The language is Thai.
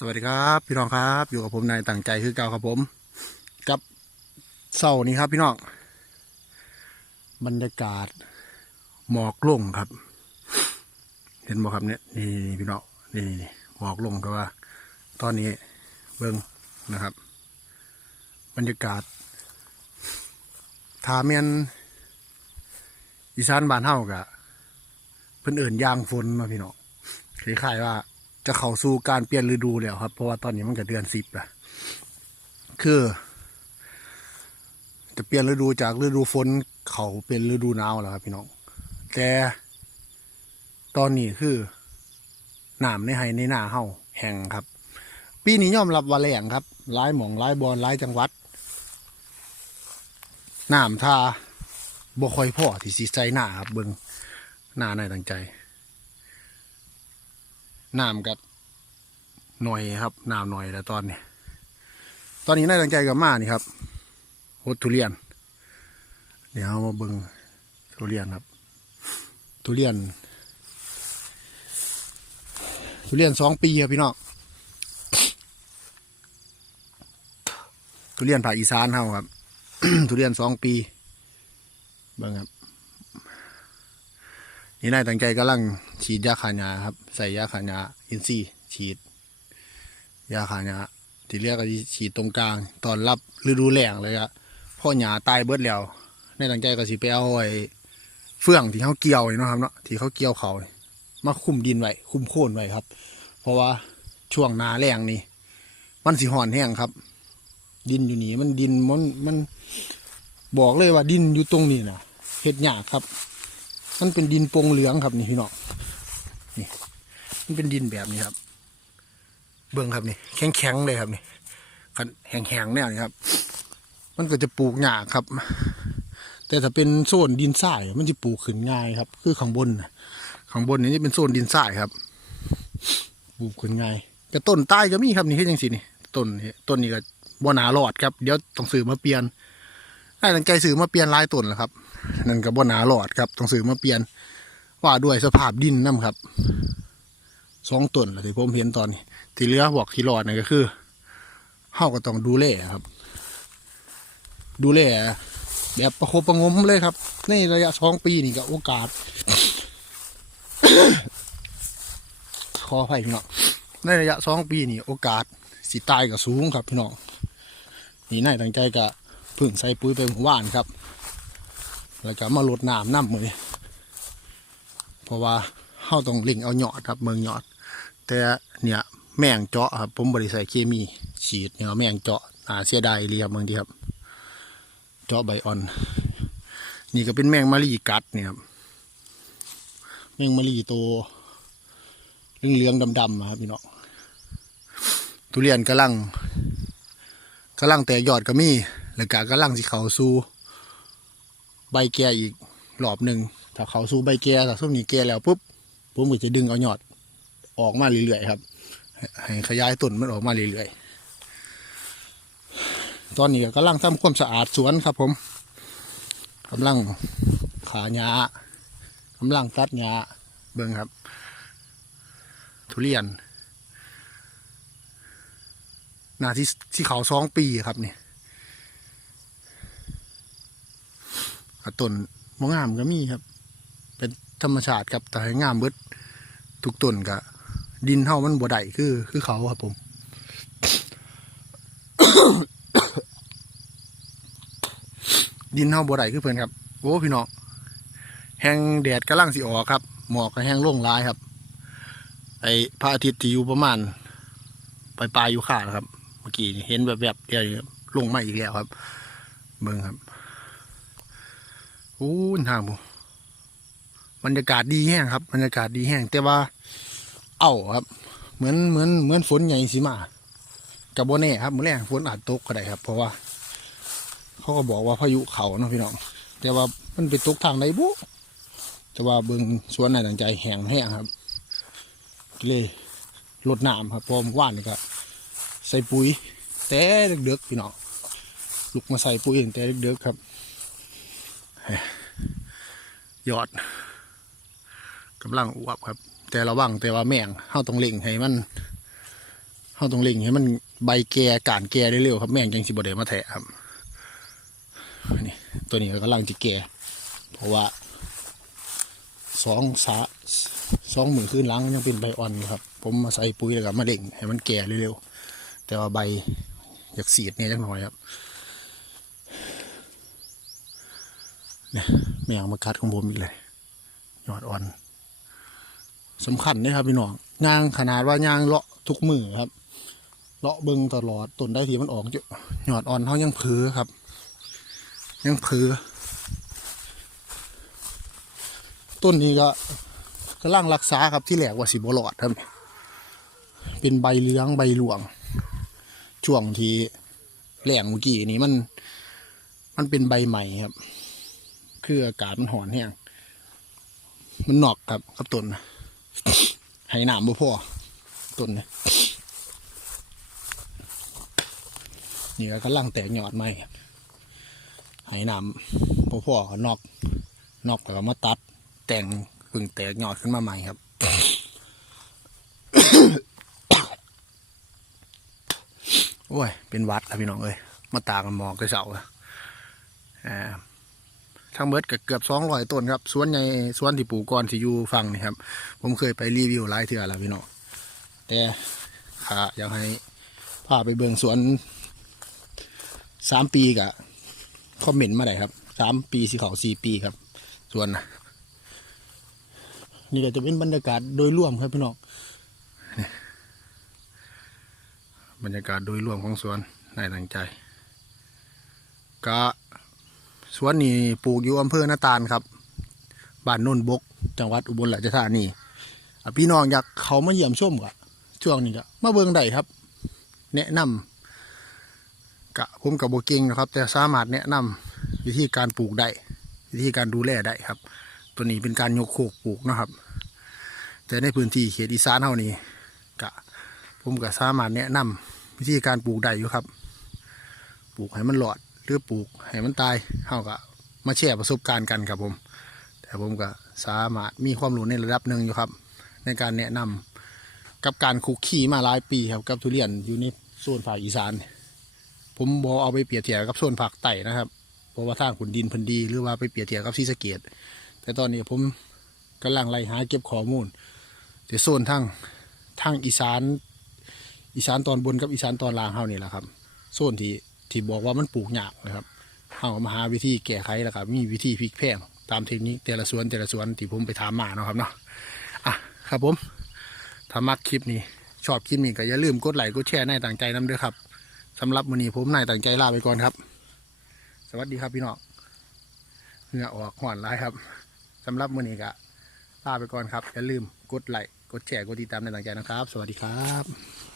สวัสดีครับพี่น้องครับ อยู่กับผมนายต่างใจคือเก่าครับผม กับเสาร์นี้ครับพี่น้องบรรยากาศหมอกลงครับ เห็นบ่ครับเนี่ยนี่พี่น้องนี่นี่หมอกลงก็ว่า ตอนนี้เบิ้งนะครับ บรรยากาศทาเมียนอีสานบ้านเฮากะเพิ่นเอิ่นยางฝนมาพี่น้องคล้ายๆว่า จะเข้าสู่การเปลี่ยนฤดูแล้วครับ เพราะว่าตอนนี้มันก็เดือนสิบละคือ จะเปลี่ยนฤดูจากฤดูฝนเขาเป็นฤดูหนาวแล้วครับพี่น้อง แต่ตอนนี้คือน้ำในไฮในหน้าเฮาแห้งครับ ปีนี้ยอมรับว่าแรงครับหลายหม่องหลายบอลหลายจังหวัดน้ำท่าบ่ค่อยพ่อที่สิใส่หน้าครับเบิ่งหน้าในตั้งใจ น้ำกับหน่อยครับน้ำหน่อยแล้วตอนนี้ ตอนนี้น่าตั้งใจกับมานี่ครับโฮดทุเรียน เดี๋ยวเอามาเบิ่งทุเรียนครับ ทุเรียน ทุเรียนสองปีครับพี่น้องทุเรียนภาคอีสานเฮาครับ ทุเรียนสองปีเบิ่งครับ นี่นายตั้งใจกำลังฉีดยาขาหญ้าครับ ใส่ยาขาหญ้าอินทรีฉีด ยาขาหญ้าที่เรียกก็ฉีดตรงกลาง ตอนรับฤดูแล้งเลยครับพ่อหญ้าตายเบิดแล้วนายตั้งใจก็สิไปเอาไอ้เฟื่องที่เขาเกี่ยวนี่เนาะครับเนาะที่เขาเกี่ยวเขามาคุมดินไว้คุมโค่นไว้ครับ เพราะว่าช่วงนาแลงนี่มันสิห่อนแห้งครับ ดินอยู่นี่มันดินมันมันบอกเลยว่าดินอยู่ตรงนี้นะเห็ดหยากครับ มันเป็นดินโปงเหลืองครับนี่พี่น้องนี่มันเป็นดินแบบนี้ครับ เบื้องครับนี่แข็งแข็งๆเลยครับนี่คันแห้งแห้งๆแนวนี้ครับ มันก็จะปลูกหญ้าครับ แต่ถ้าเป็นโซนดินทรายมันจะปลูกขึ้นง่ายครับ คือข้างบนนะข้างบนนี่จะเป็นโซนดินทรายครับปลูกขึ้นง่ายแต่ต้นใต้ก็มีครับนี่คือจังสินี่ต้นนี่ต้นนี้ก็บ่หนาหลอดครับ เดี๋ยวต้องซื้อมาเปลี่ยน ตั้งใจซื้อมาเปลี่ยนลายต้นแล้วครับ นั่นก็บ่หนาหลอดครับ ต้องซื้อมาเปลี่ยนว่าด้วยสภาพดินน้ำครับสองต้นหละที่ผมเห็นตอนนี้ ที่เหลือบอกที่รอดนี่ก็คือเฮาก็ต้องดูแลครับ ดูแลแบบประคบประงมเลยครับ ในระยะสองปีนี่ก็โอกาสขออภัยพี่น้องในระยะสองปีนี่โอกาสสิตายก็สูงครับพี่น้องนี่นายตั้งใจก็เพึ่งใส่ปุ๋ยไปหมู่านครับ แล้วก็มาลดน้ำน้ำมือเพราะว่าเฮาต้องล่งเอาหยอดครับเมืองหยอด แต่เนี่ยแมงเจาะครับผมบริใส่เคมีฉีดเนี่ยแมงเจาะน่าเสียดายเรียบเมืองดีครับ เจาะใบอ่อน นี่ก็เป็นแมงมะลีกัดเนี่ยครับแมงมะลีตัวเหลืองๆดำๆอะครับพี่น้องทุเรียนกำลังกำลังแต่ยอดก็มี แล้วก็กำลังสิเขาสู่ใบแก่อีกรอบหนึ่งถ้าเขาสู่ใบแก่ถ้าส้มนี้แก่แล้วปุ๊บผมก็จะดึงเอายอดออกมาเรื่อยๆครับ ให้ขยายต้นมันออกมาเรื่อยๆตอนนี้ก็กำลังทำความสะอาดสวนครับ ผมกำลังขาหญ้ากำลังตัดหญ้าเบิ่งครับ ทุเรียนนาที่ที่เขาสองปีครับเนี่อ่ ต้นมะงามก็มีครับ เป็นธรรมชาติครับแต่ให้งามเบิดทุกต้นก็ดินเท่ามันบ่ได้คือ คือเขาครับผมดินเท่าบ่ได้คือเพื่อนครับโอ้พี่น้องแห้งแดดกำลังสิออกครับ หมอกก็แห้งล่งร้ายครับ ไอพระอาทิตย์ที่อยู่ประมาณปลายปลายอยู่ข้างนะครับ เมื่อกี้เห็นแบบแบบเดียวนี่ลงมาอีกแล้วครับ เบิ่งครับ โอ้ยทางผมบรรยากาศดีแห้งครับ บรรยากาศดีแห้งแต่ว่า เอ้าครับ เหมือนเหมือนเหมือนฝนใหญ่สิมากับโบแน่ครับเมื่อแรงฝนอาจตกก็ได้ครับ เพราะว่า เขาก็บอกว่าพายุเขาเนาะพี่น้องแต่ว่ามันไปตกทางไหนบุแต่ว่าเบิ่งสวนไหนต่างใจแห้งแห้งครับก็เลยลดน้ำครับเพอมว่านนี่ก็ใส่ปุ๋ย แต่เด็กๆพี่น้องลุกมาใส่ปุ๋ยตั้งแต่เด็กๆครับ ยอดกำลังอวบครับ แต่ระวังแต่ว่าแมงเฮาต้องเล่งให้มันเฮาต้องเล็งให้มันใบแก่การแก่ได้เร็วครับแม่งจังสิบ่ได้มาแทะครับนี่ตัวนี้กำลังจะแก่เพราะว่าสองสาสองหมือขึ้นล้างยังเป็นใบอ่อนอยู่ครับ ผมมาใส่ปุ๋ยแล้วก็มาเล็งให้มันแก่เร็วๆแต่ว่าใบอยากเสียดเนี่ยจังหน่อยครับ เนี่ยแมงมากัดของผมอีกเลยยอดอ่อนสำคัญนะครับพี่น้องย่างขนาดว่าย่างเลาะทุกมือครับ เลาะเบิงตลอดต้นได้ทีมันออกเยอะยอดอ่อนเขายังเผือครับ ยังเผือต้นนี้ก็กำลังรักษาครับที่แหลกว่าสิบหลอดครับ เป็นใบเหลืองใบหลวง ช่วงที่แหลงเมื่อกี้นี้มัน มันเป็นใบใหม่ครับ คืออากาศมันหอนแห้งมันหนอกครับครับต้นน่ะให้น้ำบ่พอต้นเนี่ยนี่ก็กำลังแตกยอดใหม่ครับไหนำพ่อพ่อนอกนอกแล้วก็มาตัดแต่งเพึ่งแตกยอดขึ้นมาใหม่ครับ โอ้ย เป็นวัดแล้วพี่น้องเอ้ยมาตากันมอกกระเสาอ่า ทั้งเบิดก็เกือบสองร้อยต้นครับสวนในสวนที่ปลูกก่อนที่อยู่ฟังนี่ครับ ผมเคยไปรีวิวหลายเทื่อแล้วพี่น้องแต่ขาอยากให้พาไปเบิ่งสวนสามปีกะคอมเมนต์มาได้ครับสามปีสีเขาสี่ปีครับสวนนะนี่ก็จะเป็นบรรยากาศโดยรวมครับพี่น้องบรรยากาศโดยรวมของสวนนายตั้งใจก็ สวนนี้ปลูกอยู่อำเภอนาตาลครับบ้านโนนบก จังหวัดอุบลราชธานีอพี่น้องอยากเขามาเยี่ยมชมกะช่วงนี้ก็มาเบิ่งได้ครับ แนะนำกะผมกับโบเก่งนะครับ แต่สามารถแนะนำวิธีการปลูกได้วิธีการดูแลได้ครับ ตัวนี้เป็นการยกโคกปลูกนะครับ แต่ในพื้นที่เขตอีสานเท่านี้กะผมก็สามารถแนะนำวิธีการปลูกได้อยู่ครับ ปลูกให้มันหลอด หรือปลูกให้มันตายเท่ากับมาแชร์ประสบการณ์กันครับผม แต่ผมก็สามารถมีความรู้ในระดับหนึ่งอยู่ครับ ในการแนะนำกับการคุกคีมาหลายปีครับ กับทุเรียนอยู่ในโซนภาคอีสาน ผมบอเอาไปเปรียบเทียบกับโซนภาคใต้นะครับ เพราะว่าทางขุนดินพันดีหรือว่าไปเปรียบเทียบกับซีสะเกต แต่ตอนนี้ผมกำลังไล่หาเก็บข้อมูลแต่โซนทางทางอีสาน อีสานตอนบนกับอีสานตอนล่างเฮานี่แหละครับโซนที่ ที่บอกว่ามันปลูกยากนะครับเฮามาหาวิธีแก้ไขแล้วครับมีวิธีพลิกแพงตามเทคนิคแต่ละสวนแต่ละสวนที่ผมไปถามมาเนาะครับเนาะอะครับผมถ้ามักคลิปนี้ชอบคลิปนี้ก็อย่าลืมกดไลค์กดแชร์ในต่างใจน้ำด้วยครับสำหรับวันนี้ผมนายตั้งใจลาไปก่อนครับ สวัสดีครับพี่น้องเหงื่อออกหวานร้ายครับสำหรับวันนี้ก็ลาไปก่อนครับอย่าลืมกดไลค์กดแชร์กดติดตามในต่างใจนะครับ สวัสดีครับ